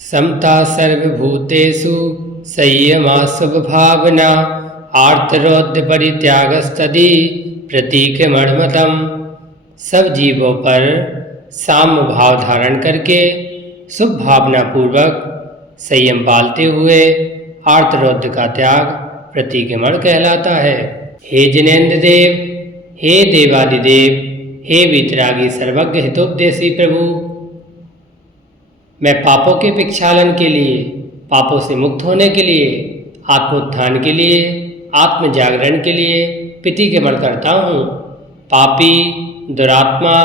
समता सर्वभूतेषु संयमा स्वभावना आर्तरौद्र परित्यागस्तदि प्रतीकमणमतम। सब जीवों पर साम्य भाव धारण करके शुभ भावना पूर्वक संयम पालते हुए आर्तरौद्र का त्याग प्रतीकमण कहलाता है। हे जिनेन्द्र देव, हे देवादिदेव, हे वीतरागी सर्वज्ञ हितोपदेशी प्रभु, मैं पापों के प्रक्षालन के लिए, पापों से मुक्त होने के लिए, आत्मोत्थान के लिए, आत्म जागरण के लिए प्रतीकमण करता हूँ। पापी, दुरात्मा,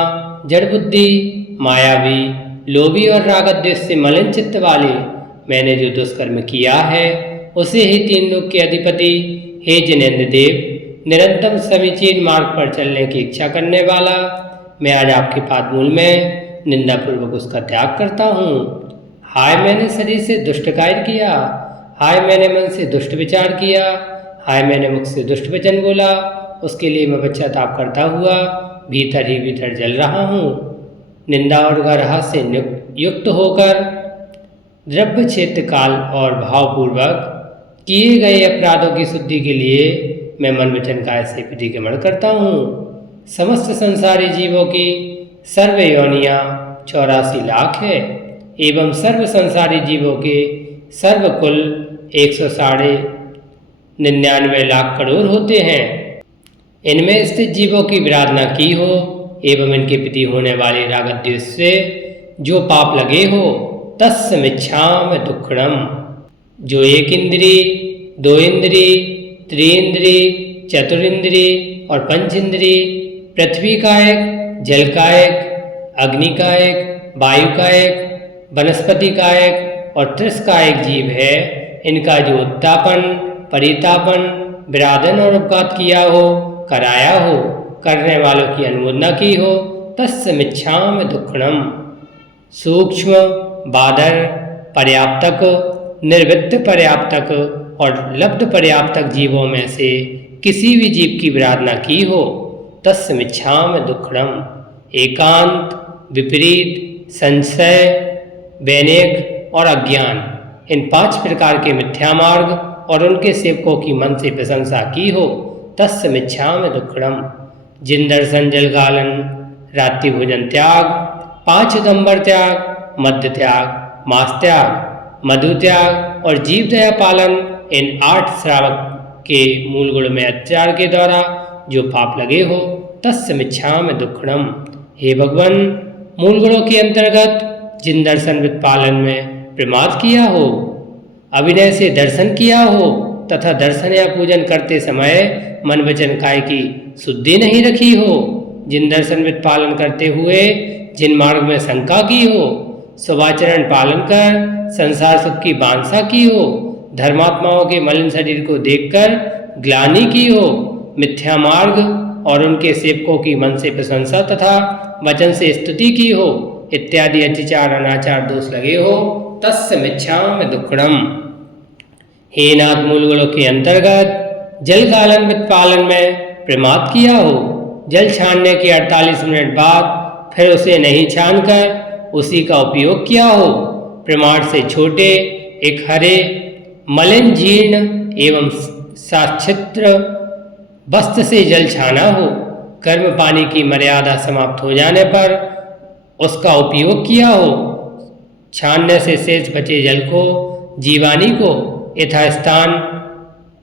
जड़ बुद्धि, मायावी, लोभी और रागद्वेष से मलिन चित्त वाले मैंने जो दुष्कर्म किया है उसे ही तीन लोक के अधिपति हे जिनेन्द्र देव, निरंतर समीचीन मार्ग पर चलने की इच्छा करने वाला, मैं आज आपके पादमूल में निंदापूर्वक उसका त्याग करता हूँ। हाय मैंने शरीर से दुष्ट कार्य किया, हाय मैंने मन से दुष्ट विचार किया, हाय मैंने मुख से दुष्ट वचन बोला, उसके लिए मैं पश्चाताप करता हुआ भीतर ही भीतर जल रहा हूँ। निंदा और गर्ह से युक्त होकर द्रव्य क्षेत्र काल और भावपूर्वक किए गए अपराधों की शुद्धि के लिए मैं मन वचन काय से प्रतीकमण करता हूँ। समस्त संसारी जीवों की सर्व योनियाँ 84 लाख है एवं सर्व संसारी जीवों के सर्व कुल 199 लाख करोड़ होते हैं। इनमें स्थित जीवों की विराधना की हो एवं इनके प्रति होने वाले रागद्वेष से जो पाप लगे हो तस्मिच्छामि दुक्खड़म। जो एक इंद्री, दो इंद्री, त्रिइंद्री, चतुरिंद्री और पंचइंद्री, पृथ्वी का एक, जल का एक, अग्नि का एक, वायु का एक, वनस्पति का एक और त्रिस का एक जीव है, इनका जो उत्तापन, परितापन, विराधन और उपघात किया हो, कराया हो, करने वालों की अनुमोदना की हो, तस्मिच्छामि दुक्खड़म। सूक्ष्म, बादर, पर्याप्तक, निर्वृत्त पर्याप्तक और लब्ध पर्याप्तक जीवों में से किसी भी जीव की विराधना की हो तस्मिच्छामि दुक्खड़म। एकांत, विपरीत, संशय, वैनेक और अज्ञान, इन 5 प्रकार के मिथ्या मार्ग और उनके सेवकों की मन से प्रशंसा की हो तस्मिच्छामि दुक्खड़म। जिन दर्शन, जलगालन, रात्रि भोजन त्याग, 5 उदंबर त्याग, मद्य त्याग, मांस त्याग, मधु त्याग और जीव दया पालन, इन 8 श्रावक के मूल गुण में अत्याचार के द्वारा जो पाप लगे हो तस्मिच्छामि दुक्खड़म। हे भगवान, मूल गुणों के अंतर्गत जिन दर्शन वृत्त पालन में प्रमाद किया हो, अभिनय से दर्शन किया हो तथा दर्शन या पूजन करते समय मन वचन काय की शुद्धि नहीं रखी हो, जिन दर्शन वृत्त पालन करते हुए जिन मार्ग में शंका की हो, शुभाचरण पालन कर संसार सुख की वांछा की हो, धर्मात्माओं के मलिन शरीर को देखकर ग्लानि की हो, मिथ्या मार्ग और उनके सेवकों की मन से प्रशंसा तथा वचन से स्तुति की हो, इत्यादि अत्याचार अनाचार दोष लगे हो तस्मिच्छामि दुक्खड़म। हे नाथ, मूल गुणों के अंतर्गत जल गालन वृत्त पालन में प्रमाद किया हो, जल छानने के 48 मिनट बाद फिर उसे नहीं छानकर उसी का उपयोग किया हो, प्रमाण से छोटे एक हरे, मलिन, जीर्ण एवं साक्षित्र वस्त्र से जल छाना हो, कर्म पानी की मर्यादा समाप्त हो जाने पर उसका उपयोग किया हो, छानने से शेष बचे जल को जीवानी को यथास्थान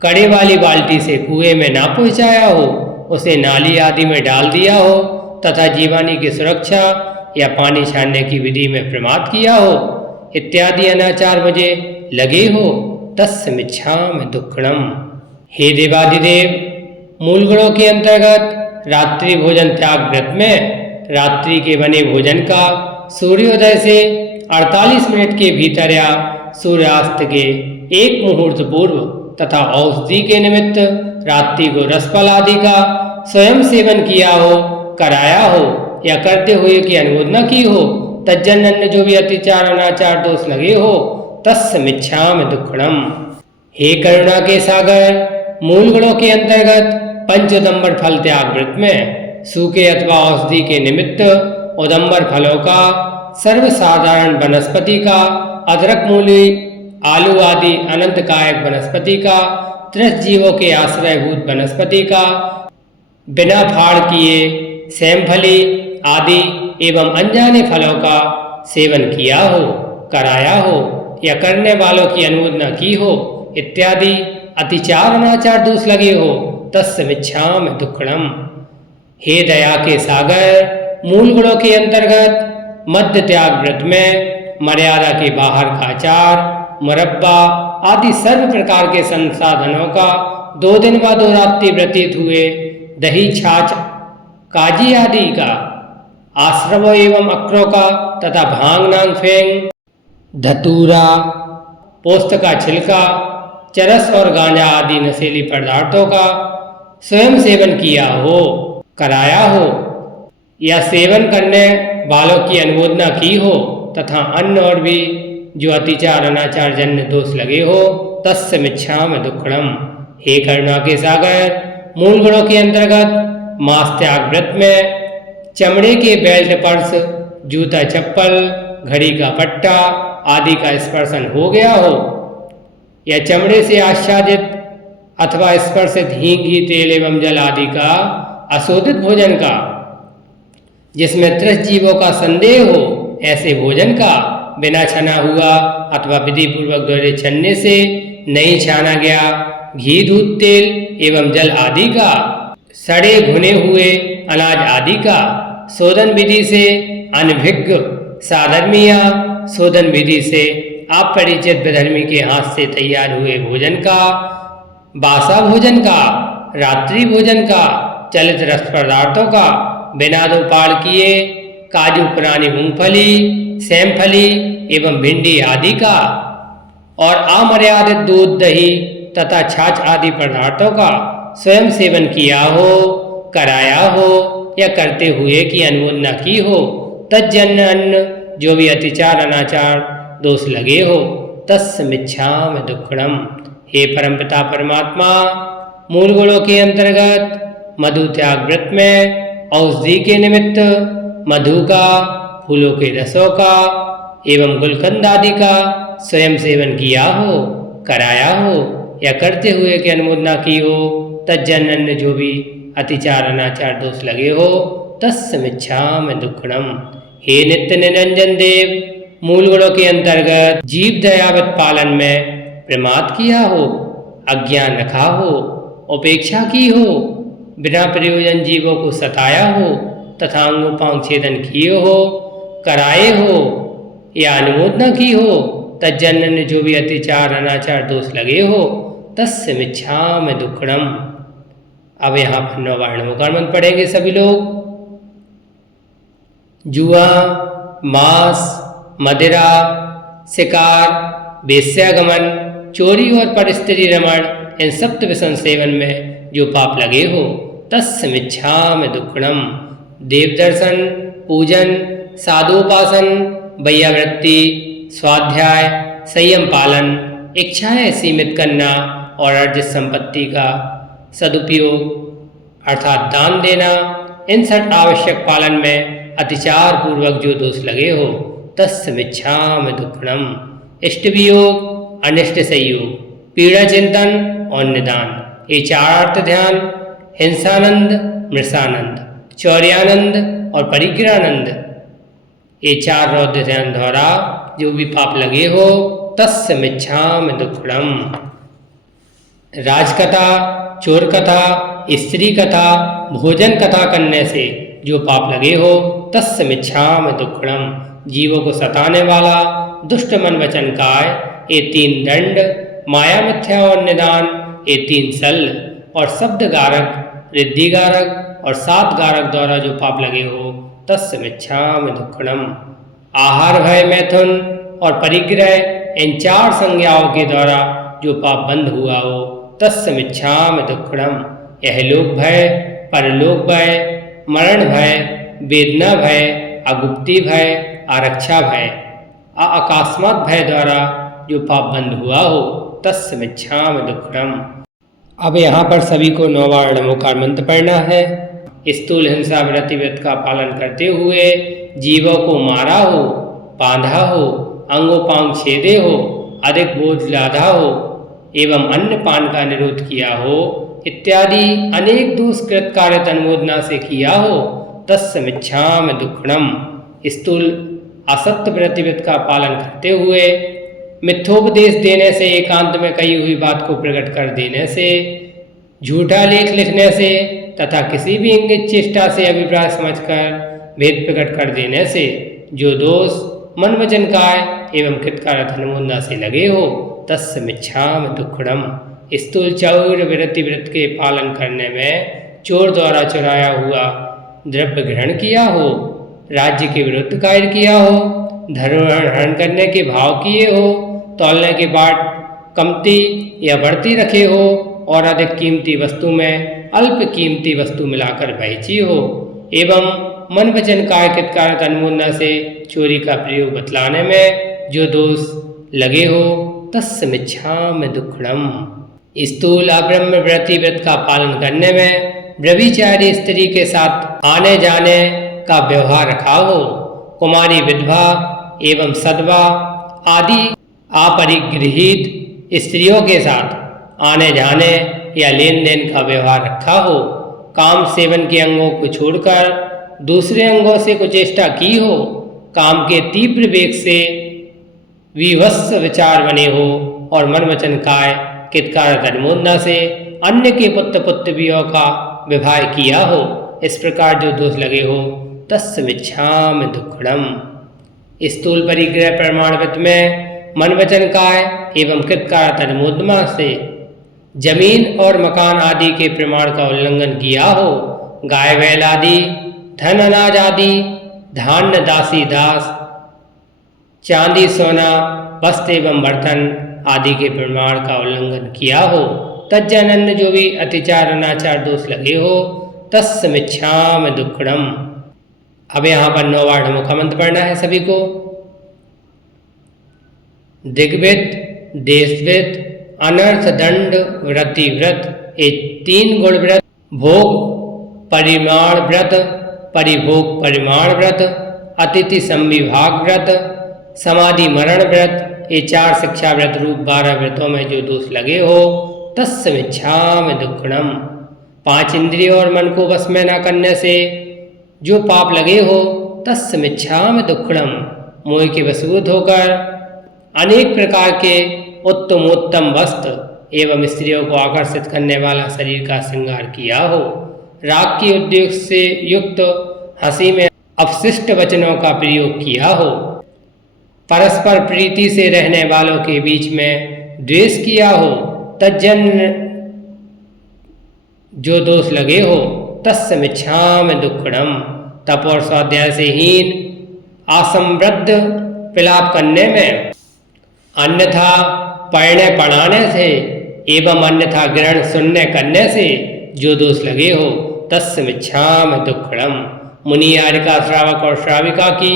कड़े वाली बाल्टी से कुएं में ना पहुँचाया हो, उसे नाली आदि में डाल दिया हो तथा जीवानी की सुरक्षा या पानी छानने की विधि में प्रमाद किया हो, इत्यादि अनाचार मुझे लगे हो तस्मिच्छामि दुक्खड़म। हे देवादिदेव, मूल गुणों के अंतर्गत रात्रि भोजन त्याग व्रत में रात्रि के बने भोजन का सूर्योदय से 48 मिनट के भीतर या सूर्यास्त के 1 मुहूर्त पूर्व तथा औषधि के निमित्त रात्रि को रसफल आदि का स्वयं सेवन किया हो, कराया हो या करते हुए की अनुमोदना की हो, तज्जन्य जो भी अत्याचार अनाचार दोष लगे हो तस्मिच्छामि दुक्खड़म। हे करुणा के सागर, मूल गुणों के अंतर्गत पंचोदंबर फल त्याग व्रत में सूखे अथवा औषधि के निमित्त उदंबर फलों का सर्वसाधारण वनस्पति का अदरक मूली आलू आदि अनंत कायक वनस्पति का, त्रस्त जीवों के आश्रयभूत वनस्पति का, बिना फाड़ किए सेमफली आदि एवं अनजाने फलों का सेवन किया हो, कराया हो या करने वालों की अनुमोदना की हो इत्यादि अतिचार अनाचार दोष लगे हो तस्य मिच्छामि दुक्कडम। हे दया के सागर, मूल गुणों के अंतर्गत मध्य त्याग व्रत में मर्यादा के बाहर का आचार, मुरब्बा आदि सर्व प्रकार के संसाधनों का 2 दिन व 2 रात्रि व्यतीत हुए, दही छाछ काजी आदि का, आश्रमों एवं अक्रों का तथा भांग नांग फेंग धतूरा पोस्त का छिलका, चरस और गांजा आदि नशीली पदार्थों का स्वयं सेवन किया हो, कराया हो या सेवन करने वालों की अनुमोदना की हो तथा अन्य और भी जो अतिचार अनाचार जन्य दोष लगे हो तस्य मिच्छामि दुक्कडम। हे करुणा के सागर, मूल गुणों के अंतर्गत मांस त्याग व्रत में चमड़े के बेल्ट पर्स, जूता चप्पल, घड़ी का पट्टा आदि का स्पर्शन हो गया हो या चमड़े से आच्छादित अथवा स्पर्शित हींग घी तेल एवं जल आदि का अशोधित भोजन का, जिसमें त्रस्त जीवों का संदेह हो ऐसे भोजन का, बिना छना हुआ अथवा विधि पूर्वक द्वारे छनने से नहीं छाना गया घी दूध तेल एवं जल आदि का, सड़े भुने हुए अनाज आदि का, शोधन विधि से अनभिज्ञ साधर्मी या शोधन विधि से अपरिचित विधर्मी के हाथ से तैयार हुए भोजन का, बासा भोजन का, रात्रि भोजन का, चलित रस पदार्थों का, बिना दो पाड़ किए काजू पुरानी मूंगफली सेमफली एवं भिंडी आदि का और अमर्यादित दूध दही तथा छाछ आदि पदार्थों का स्वयं सेवन किया हो, कराया हो या करते हुए की अनुमोदना की हो, तज्जन्य अन्न जो भी अतिचार अनाचार दोष लगे हो तस्य मिच्छामि दुक्कडम। हे परमपिता परमात्मा, मूल गुणों के अंतर्गत मधु त्याग व्रत में औषधि के निमित्त मधु का, फूलों के रसों का एवं गुलकंद आदि का स्वयं सेवन किया हो, कराया हो या करते हुए की अनुमोदना की हो, तज्जन्य जो भी अतिचार अनाचार दोष लगे हो तस्य मिच्छामि दुक्कडम। हे नित्य निरंजन देव, मूल गुणों के अंतर्गत जीव दयावत पालन में प्रमाद किया हो, अज्ञान रखा हो, उपेक्षा की हो, बिना प्रयोजन जीवों को सताया हो तथा अंगोपांग छेदन किए हो, कराए हो या अनुमोदना की हो, तज्जन्य ने जो भी अतिचार अनाचार दोष लगे हो तस्य मिच्छामि दुक्कडम। अब यहाँ पर 9 वर्णों का मंत्र पढ़ेंगे सभी लोग। जुआ, मांस, मदिरा, शिकार, वेश्यागमन, चोरी और परस्त्री रमण इन सप्त व्यसन सेवन में जो पाप लगे हो तस्य मिच्छामि दुक्कडम। देव दर्शन, पूजन, साधुपासन, वैयावृत्ति, स्वाध्याय, संयम पालन, इच्छाएं सीमित करना और अर्जित संपत्ति का सदुपयोग अर्थात दान देना, इन 6 आवश्यक पालन में अतिचार पूर्वक जो दोष लगे हो तस्य मिच्छामि दुक्कडम। इष्ट वियोग, अनिष्ट संयोग, पीड़ा चिंतन और निदान, ये 4 अर्थ ध्यान, हिंसानंद, मृषानंद, चौर्यानंद और परिग्रहानंद, ये 4 रौद्र ध्यान द्वारा जो भी पाप लगे हो तस्य मिच्छामि दुक्कडम। राजकथा, चोर कथा, स्त्री कथा, भोजन कथा करने से जो पाप लगे हो तस्य मिच्छामि दुक्कडम। जीवों को सताने वाला दुष्ट मन वचन काय, ये 3 दंड, माया मिथ्या और निदान, ये 3 सल और शब्द गारक, रिद्धि गारक और 7 गारक द्वारा जो पाप लगे हो तस्य मिच्छामि दुक्कडम। आहार भय मैथुन और परिग्रह इन 4 संज्ञाओं के द्वारा जो पाप बंद हुआ हो तस्य मिच्छामि दुक्कडम। यह लोक भय, परलोक भय, मरण भय, वेदना भय, अगुप्ती भय, आरक्षा भय, अकस्मात भय द्वारा जो पाप बंद हुआ हो तस्य मिच्छामि दुक्कडम। अब यहाँ पर सभी को 9 बार नमोकार मंत्र पढ़ना है। स्थूल हिंसा व्रत का पालन करते हुए जीवों को मारा हो, बांधा हो, अंगोपांग छेदे हो, अधिक बोझ लादा हो एवं अन्न पान का निरोध किया हो इत्यादि अनेक दुष्कृत कार्य अनुमोदना से किया हो, तस्मिच्छामि दुक्खड़म। स्थूल असत्य प्रतिव्रत का पालन करते हुए, मिथ्योपदेश देने से, एकांत में कही हुई बात को प्रकट कर देने से, झूठा लेख लिखने से तथा किसी भी इंगित चेष्टा से अभिप्राय समझकर भेद प्रकट कर देने से जो दोष मन वचन काय एवं कृतकारक अनुमोदना से लगे हो, तस्मिच्छामि दुक्खड़म। स्थूल चौर विरति व्रत के पालन करने में चोर द्वारा चुराया हुआ द्रव्य ग्रहण किया हो, राज्य के विरुद्ध कार्य किया हो, धर्म हरण करने के भाव किए हो, तौलने के बाद कमती या बढ़ती रखे हो और अधिक कीमती वस्तु में अल्प कीमती वस्तु मिलाकर बेची हो, एवं मन वचन काय कृतकारक अनुमोदना से चोरी का प्रयोग बतलाने में जो दोष लगे हो, तस्मिच्छामि दुक्खड़म। स्थूल अब्रह्म व्रति व्रत का पालन करने में व्यभिचारी स्त्री के साथ आने जाने का व्यवहार रखा हो, कुमारी विधवा एवं सदवा आदि अपरिगृहित स्त्रियों के साथ आने जाने या लेन देन का व्यवहार रखा हो, काम सेवन के अंगों को छोड़कर दूसरे अंगों से कुचेष्टा की हो, काम के तीव्र वेग से विवश विचार बने हो और मन वचन काय कृतकारक अनुमोदना से अन्य के पुत्र पुत्रियों का विवाह किया हो, इस प्रकार जो दोष लगे हो, तस्मिच्छामि दुक्खड़म। स्थूल परिग्रह प्रमाणवत में मन वचन काय एवं कृतकारक अनुमोदना से जमीन और मकान आदि के प्रमाण का उल्लंघन किया हो, गाय बैल आदि, धन अनाज आदि, धान्य दासी दास, चांदी सोना, वस्त्र एवं बर्तन आदि के प्रमाण का उल्लंघन किया हो, तज्जनन्य जो भी अतिचार अनाचार दोष लगे हो, तस्मिच्छामि दुक्खड़म। अब यहाँ पर 9 वार्ड मुखमंत्र पढ़ना है सभी को। दिग्वित, देशवित, अनर्थ दंड व्रति व्रत, ये 3 गुण व्रत, भोग परिमाण व्रत, परिभोग परिमाण व्रत, अतिथि संविभाग व्रत, समाधि मरण व्रत, ये 4 शिक्षा व्रत रूप 12 व्रतों में जो दोष लगे हो, तस्मिच्छामि दुक्खड़म। 5 इंद्रियों और मन को वश में न करने से जो पाप लगे हो, तस्मिच्छामि दुक्खड़म। मोह के वशीभूत होकर अनेक प्रकार के उत्तमोत्तम वस्त्र एवं स्त्रियों को आकर्षित करने वाला शरीर का श्रृंगार किया हो, राग के उद्योग से युक्त हंसी में अपशिष्ट वचनों का प्रयोग किया हो, परस्पर प्रीति से रहने वालों के बीच में द्वेष किया हो, तज्जन जो दोष लगे हो, तस्मिच्छामि दुक्खड़म। तप और स्वाध्याय से हीन असमृद्ध विलाप करने में, अन्यथा पढ़ने पढ़ाने से एवं अन्यथा ग्रहण सुनने करने से जो दोष लगे हो, तस्मिच्छामि दुक्खड़म। मुनि आर्य श्रावक और श्राविका की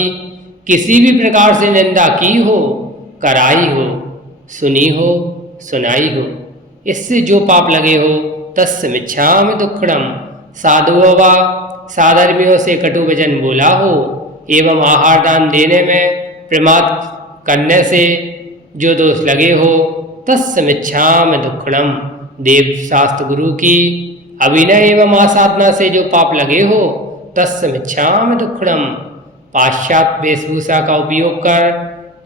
किसी भी प्रकार से निंदा की हो, कराई हो, सुनी हो, सुनाई हो, इससे जो पाप लगे हो, तस्मिच्छामि दुक्खड़म। साधुओं व साधर्मियों से कटु वचन बोला हो एवं आहार दान देने में प्रमाद करने से जो दोष लगे हो, तस्मिच्छामि दुक्खड़म। देव शास्त्र गुरु की अभिनय एवं आसाधना से जो पाप लगे हो, तस्मिच्छामि दुक्खड़म। पाश्चात्य वेशभूषा का उपयोग कर,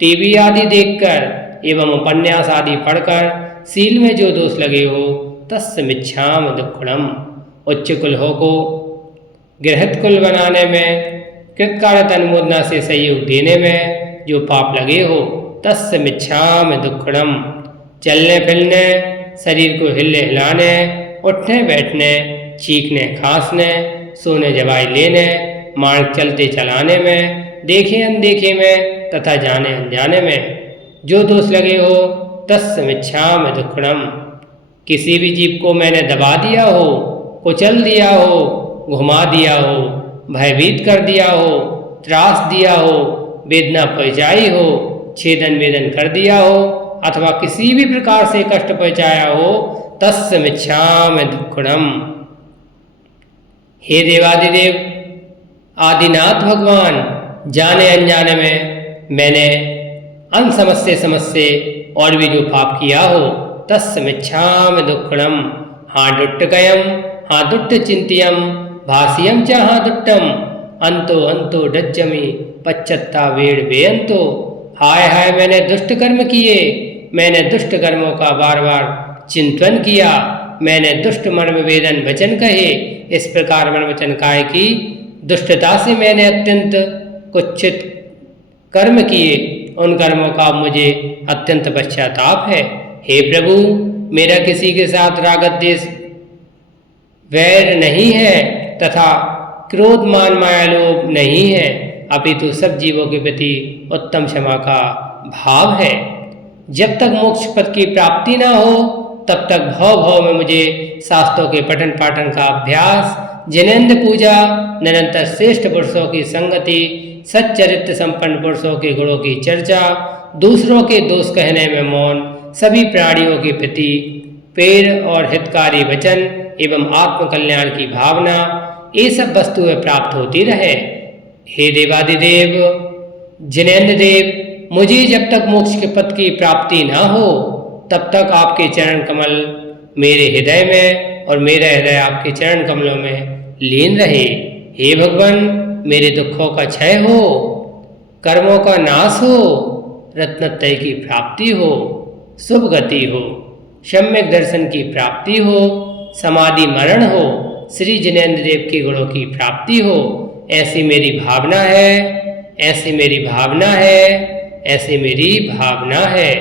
टीवी आदि देखकर एवं उपन्यास आदि पढ़कर सील में जो दोष लगे हो, तस्मिच्छामि दुक्खड़म। उच्च कुलों को गृहस्थ कुल बनाने में, कृतकारक अनुमोदना से सहयोग देने में जो पाप लगे हो, तस्मिच्छामि दुक्खड़म। चलने फिरने, शरीर को हिले हिलाने, उठने बैठने, चीखने खांसने, सोने जवाई लेने, मार्ग चलते चलाने में, देखे अनदेखे में तथा जाने अनजाने में जो दोष लगे हो, तस्मिच्छामि दुक्खड़म। किसी भी जीव को मैंने दबा दिया हो, कुचल दिया हो, घुमा दिया हो, भयभीत कर दिया हो, त्रास दिया हो, वेदना पहुँचाई हो, छेदन वेदन कर दिया हो अथवा किसी भी प्रकार से कष्ट पहुँचाया हो, तस्मिच्छामि दुक्खड़म। हे देवादिदेव आदिनाथ भगवान, जाने अनजाने में मैंने अनसमस्ये समस्ये और भी जो पाप किया हो तस्मिच्छामि दुक्कड़म हाँ दुट्टकयम हाँ दुट्ट चिंतियम भाष्यम च हाँ दुट्टम अंतो अंतो डज्जमि पच्चत्ता वेड़ बेअंतो। हाय हाय मैंने दुष्ट कर्म किए, मैंने दुष्ट कर्मों का बार बार चिंतन किया, मैंने दुष्ट मर्म वेदन वचन कहे, इस प्रकार मन वचन काय की दुष्टता से मैंने अत्यंत कुच्छित कर्म किए, उन कर्मों का मुझे अत्यंत पश्चाताप है। हे प्रभु मेरा किसी के साथ राग द्वेष वैर नहीं है तथा क्रोध मान माया लोभ नहीं है, अपितु सब जीवों के प्रति उत्तम क्षमा का भाव है। जब तक मोक्ष पद की प्राप्ति न हो तब तक भव भव में मुझे शास्त्रों के पठन पाठन का अभ्यास, जिनेन्द्र पूजा, निरंतर श्रेष्ठ पुरुषों की संगति, सच्चरित्र संपन्न पुरुषों के गुणों की चर्चा, दूसरों के दोष कहने में मौन, सभी प्राणियों के प्रति प्रेर और हितकारी वचन एवं आत्मकल्याण की भावना, ये सब वस्तुएं प्राप्त होती रहे। हे देवादिदेव जिनेन्द्र देव, मुझे जब तक मोक्ष के पद की प्राप्ति न हो तब तक आपके चरण कमल मेरे हृदय में और मेरा हृदय आपके चरण कमलों में लीन रहे। हे भगवान मेरे दुखों का क्षय हो, कर्मों का नाश हो, रत्नत्रय की प्राप्ति हो, शुभ गति हो, सम्यक दर्शन की प्राप्ति हो, समाधि मरण हो, श्री जिनेन्द्र देव के गुणों की प्राप्ति हो, ऐसी मेरी भावना है, ऐसी मेरी भावना है, ऐसी मेरी भावना है।